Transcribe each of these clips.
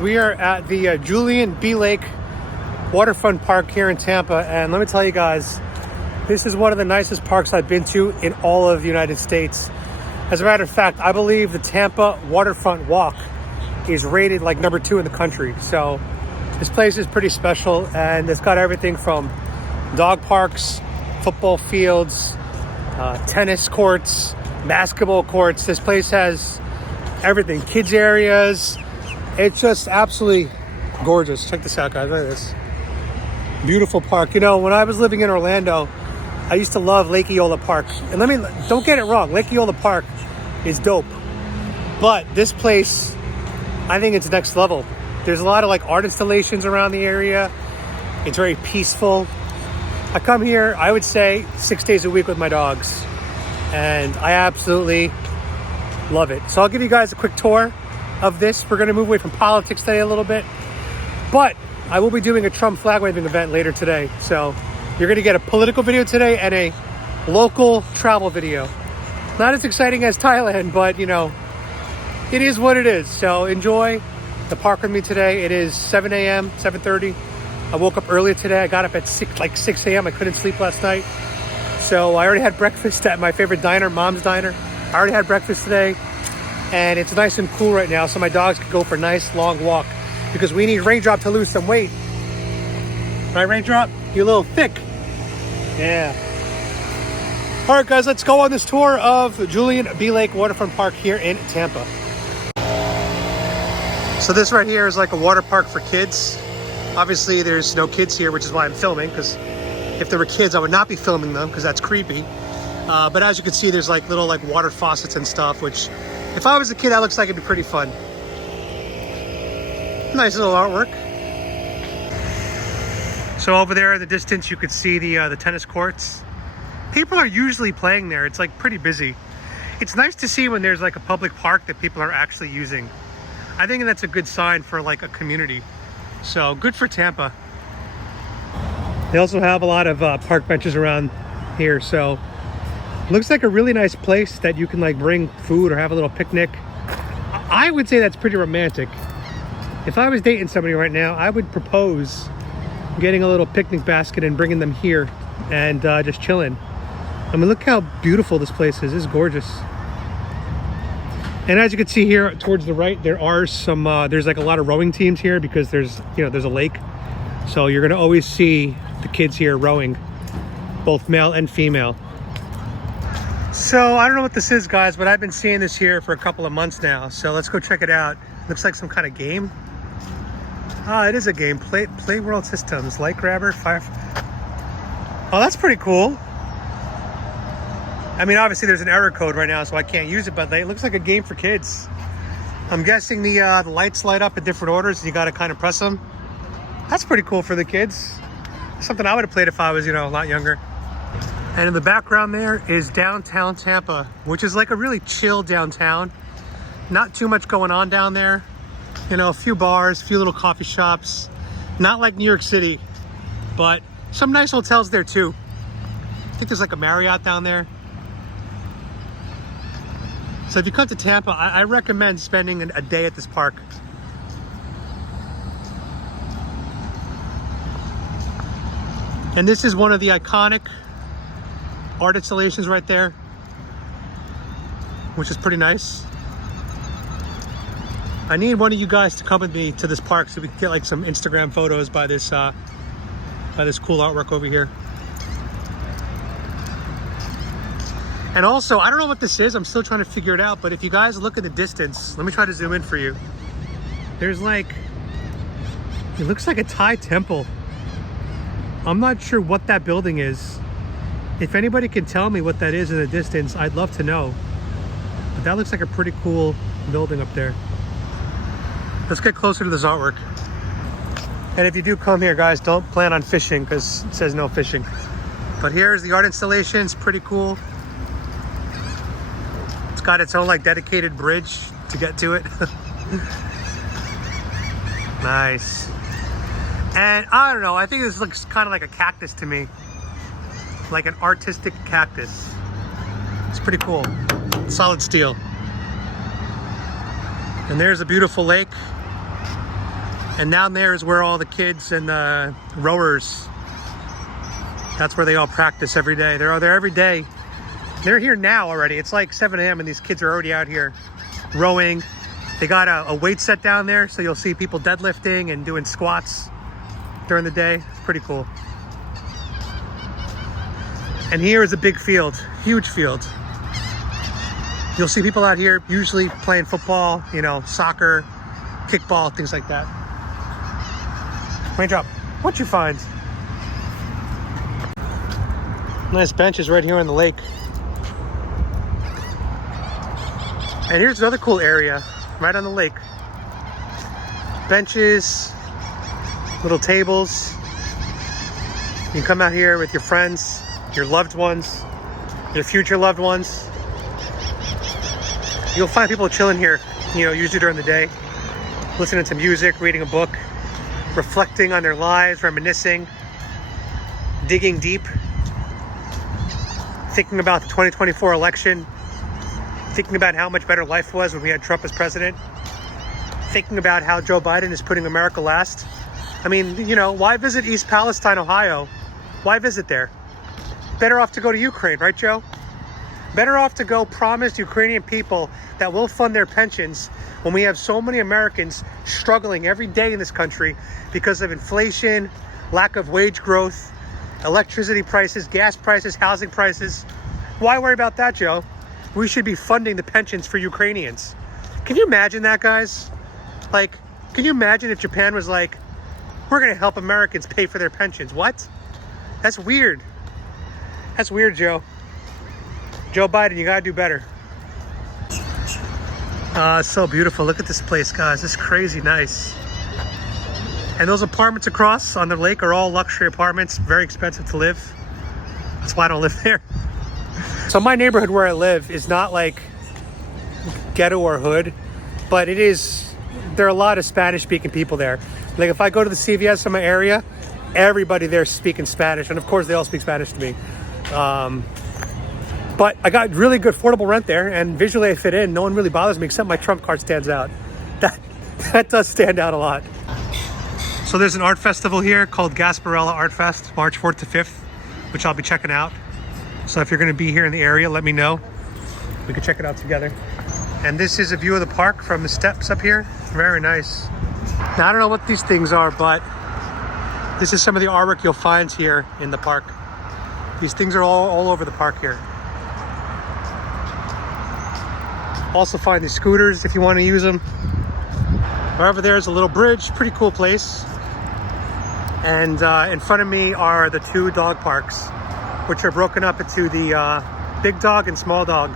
We are at the Julian B. Lake waterfront park here in Tampa, and let me tell you guys, this is one of the nicest parks I've been to in all of the United States. As a matter of fact, I believe the Tampa waterfront walk is rated like number 2 in the country. So this place is pretty special, and it's got everything from dog parks, football fields, tennis courts, basketball courts. This place has everything, kids areas. It's just absolutely gorgeous. Check this out, guys. Look at this. Beautiful park. You know, when I was living in Orlando, I used to love Lake Eola Park. And don't get it wrong, Lake Eola Park is dope. But this place, I think it's next level. There's a lot of like art installations around the area. It's very peaceful. I come here, I would say, 6 days a week with my dogs. And I absolutely love it. So I'll give you guys a quick tour of this. We're going to move away from politics today a little bit, but I will be doing a Trump flag waving event later today. So you're going to get a political video today and a local travel video. Not as exciting as Thailand, but you know, it is what it is. So enjoy the park with me today. It is 7 a.m., 7:30. I woke up earlier today. I got up at 6 a.m. I couldn't sleep last night. So I already had breakfast at my favorite diner, Mom's Diner. I already had breakfast today. And it's nice and cool right now, so my dogs can go for a nice long walk, because we need Raindrop to lose some weight. Right, Raindrop? You're a little thick. Yeah. All right, guys, let's go on this tour of Julian B. Lake Waterfront Park here in Tampa. So this right here is like a water park for kids. Obviously, there's no kids here, which is why I'm filming, because if there were kids, I would not be filming them, because that's creepy. But as you can see, there's like little like water faucets and stuff, which if I was a kid, that looks like it'd be pretty fun. Nice little artwork. So over there in the distance, you could see the tennis courts. People are usually playing there. It's like pretty busy. It's nice to see when there's like a public park that people are actually using. I think that's a good sign for like a community. So good for Tampa. They also have a lot of park benches around here. So looks like a really nice place that you can like bring food or have a little picnic. I would say that's pretty romantic. If I was dating somebody right now, I would propose getting a little picnic basket and bringing them here and just chilling. I mean, look how beautiful this place is. It's gorgeous. And as you can see here towards the right, there are some, there's like a lot of rowing teams here, because there's a lake. So you're gonna always see the kids here rowing, both male and female. So I don't know what this is, guys, but I've been seeing this here for a couple of months now. So let's go check it out. Looks like some kind of game. It is a game. Play World Systems, Light Grabber, Fire. Oh, that's pretty cool. I mean, obviously there's an error code right now, so I can't use it, but it looks like a game for kids. I'm guessing the lights light up in different orders, and you got to kind of press them. That's pretty cool for the kids. Something I would have played if I was, a lot younger. And in the background there is downtown Tampa, which is like a really chill downtown. Not too much going on down there. A few bars, a few little coffee shops. Not like New York City, but some nice hotels there too. I think there's like a Marriott down there. So if you come to Tampa, I recommend spending a day at this park. And this is one of the iconic art installations right there, which is pretty nice. I need one of you guys to come with me to this park so we can get like some Instagram photos by this cool artwork over here. And also, I don't know what this is. I'm still trying to figure it out. But if you guys look at the distance, let me try to zoom in for you. There's like, it looks like a Thai temple. I'm not sure what that building is. If anybody can tell me what that is in the distance, I'd love to know. But that looks like a pretty cool building up there. Let's get closer to this artwork. And if you do come here, guys, don't plan on fishing, because it says no fishing. But here's the art installation. It's pretty cool. It's got its own like dedicated bridge to get to it. Nice. And I don't know, I think this looks kind of like a cactus to me. Like an artistic cactus. It's pretty cool. Solid steel. And there's a beautiful lake. And down there is where all the kids and the rowers, that's where they all practice every day. They're there every day. They're here now already. It's like 7 a.m. and these kids are already out here rowing. They got a weight set down there, so you'll see people deadlifting and doing squats during the day. It's pretty cool. And here is a big field, huge field. You'll see people out here usually playing football, you know, soccer, kickball, things like that. Raindrop, what'd you find? Nice benches right here on the lake. And here's another cool area right on the lake. Benches, little tables. You can come out here with your friends, your loved ones, your future loved ones. You'll find people chilling here, you know, usually during the day, listening to music, reading a book, reflecting on their lives, reminiscing, digging deep, thinking about the 2024 election, thinking about how much better life was when we had Trump as president, thinking about how Joe Biden is putting America last. I mean, you know, why visit East Palestine, Ohio? Why visit there? Better off to go to Ukraine, right, Joe? Better off to go promise Ukrainian people that we'll fund their pensions when we have so many Americans struggling every day in this country because of inflation, lack of wage growth, electricity prices, gas prices, housing prices. Why worry about that, Joe? We should be funding the pensions for Ukrainians. Can you imagine that, guys? Like, can you imagine if Japan was like, we're going to help Americans pay for their pensions? What? That's weird. That's weird, Joe. Joe Biden, you got to do better. So beautiful. Look at this place, guys. It's crazy nice. And those apartments across on the lake are all luxury apartments, very expensive to live. That's why I don't live there. So my neighborhood where I live is not like ghetto or hood, but it is, there are a lot of Spanish speaking people there. Like if I go to the CVS in my area, everybody there is speaking Spanish. And of course they all speak Spanish to me. But I got really good affordable rent there and visually I fit in. No one really bothers me except my Trump card stands out. That does stand out a lot. So there's an art festival here called Gasparilla Art Fest, March 4th to 5th, which I'll be checking out. So if you're going to be here in the area, let me know. We can check it out together. And this is a view of the park from the steps up here. Very nice. Now, I don't know what these things are, but this is some of the artwork you'll find here in the park. These things are all over the park here. Also find these scooters if you want to use them. Right over there is a little bridge, pretty cool place. And in front of me are the 2 dog parks, which are broken up into the big dog and small dog.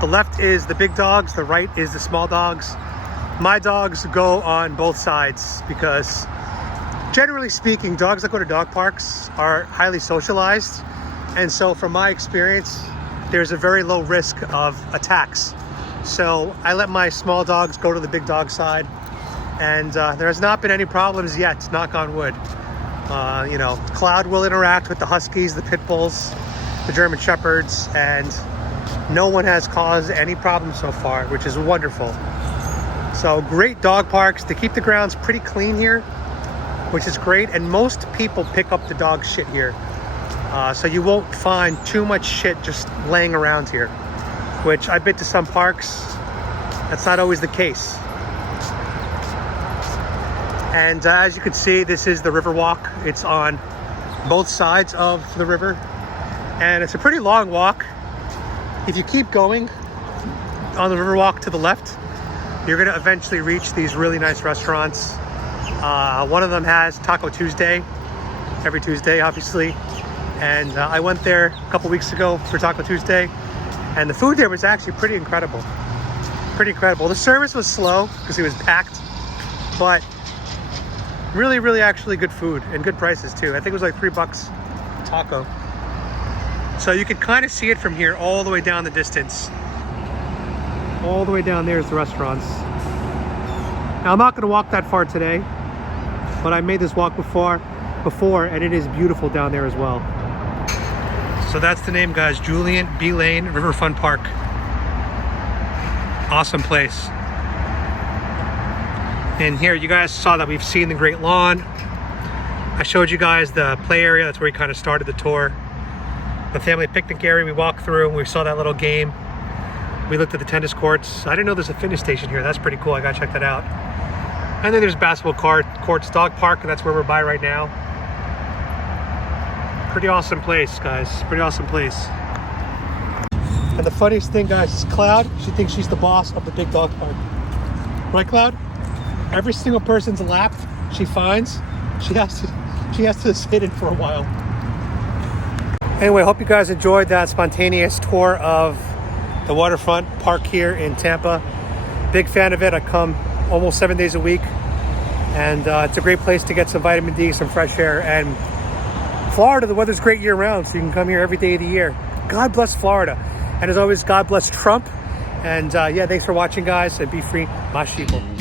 The left is the big dogs, the right is the small dogs. My dogs go on both sides because generally speaking, dogs that go to dog parks are highly socialized. And so from my experience, there's a very low risk of attacks. So I let my small dogs go to the big dog side. And there has not been any problems yet, knock on wood. You know, Cloud will interact with the Huskies, the Pit Bulls, the German Shepherds, and no one has caused any problems so far, which is wonderful. So great dog parks. They keep the grounds pretty clean here, which is great. And most people pick up the dog shit here. So you won't find too much shit just laying around here, which I've been to some parks. That's not always the case. And as you can see, this is the Riverwalk. It's on both sides of the river. And it's a pretty long walk. If you keep going on the Riverwalk to the left, you're gonna eventually reach these really nice restaurants. One of them has Taco Tuesday, every Tuesday, obviously. And I went there a couple weeks ago for Taco Tuesday. And the food there was actually pretty incredible. Pretty incredible. The service was slow because it was packed, but really actually good food and good prices too. I think it was like $3 taco. So you can kind of see it from here all the way down the distance. All the way down there is the restaurants. Now I'm not going to walk that far today, but I made this walk before and it is beautiful down there as well. So that's the name, guys. Julian B. Lane Riverfront Park. Awesome place. And here, you guys saw that we've seen the Great Lawn. I showed you guys the play area. That's where we kind of started the tour. The family picnic area we walked through. We saw that little game. We looked at the tennis courts. I didn't know there's a fitness station here. That's pretty cool. I gotta check that out. And then there's basketball courts, dog park, and that's where we're by right now. Pretty awesome place, guys. Pretty awesome place. And the funniest thing, guys, is Cloud. She thinks she's the boss of the big dog park. Right, Cloud? Every single person's lap she finds, she has to sit in for a while. Anyway, hope you guys enjoyed that spontaneous tour of the waterfront park here in Tampa. Big fan of it. I come almost 7 days a week, and it's a great place to get some vitamin D, some fresh air. And Florida, the weather's great year round, so you can come here every day of the year. God bless Florida. And as always, God bless Trump. And yeah, thanks for watching, guys, and be free, my sheeple.